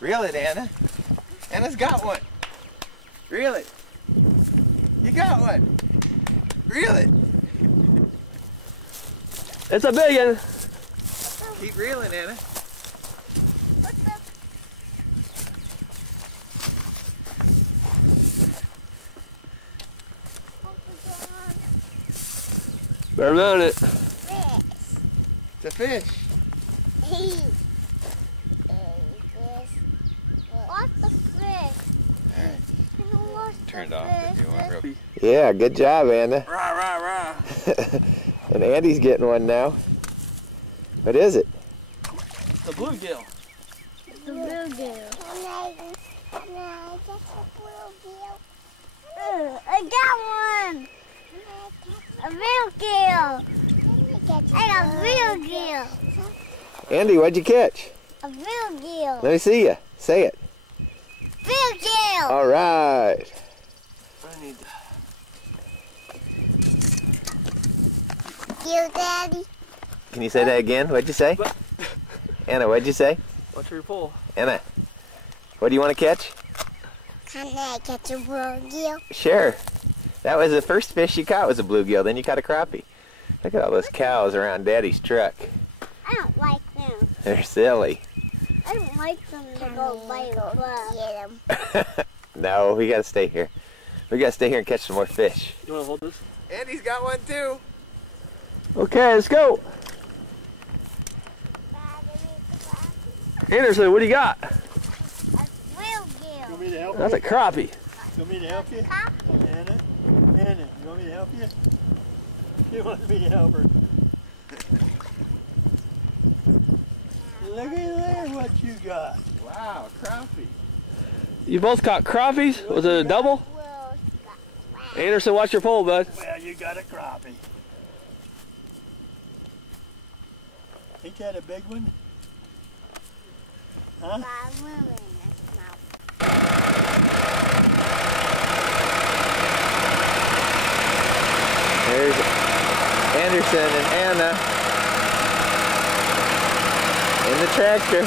Reel it, Anna. Anna's got one. Reel it. You got one. Reel it. It's a big one. Keep reeling, Anna. Better mount it. It's a fish. What's the fish? Turned off if you want. Real. Yeah, good job, Anna. Rah, rah, rah. And Andy's getting one now. What is it? The bluegill. The bluegill. I got one. A bluegill. I got a bluegill. Andy, what'd you catch? A bluegill. Let me see you. Say it. Bluegill. All right. I need You, Daddy. Can you say that again? What'd you say? Anna, what'd you say? Watch your pull. Anna, what do you want to catch? Can I catch a bluegill? Sure. That was the first fish you caught was a bluegill. Then you caught a crappie. Look at all those cows around Daddy's truck. I don't like them. They're silly. I don't like them to go bite them. No, we gotta stay here. We gotta stay here and catch some more fish. You want to hold this? Andy's got one too. Okay, let's go. Anderson, what do you got? A bluegill. Want me to help That's a crappie. you? Want me to help you? Anna? Anna, you want me to help you? She wants me to help her. Look at there what you got. Wow, crappie. You both caught crappies? Was it a double? Anderson, watch your pole, bud. Well, you got a crappie. Ain't that a big one? Huh? There's Anderson and Anna in the tractor.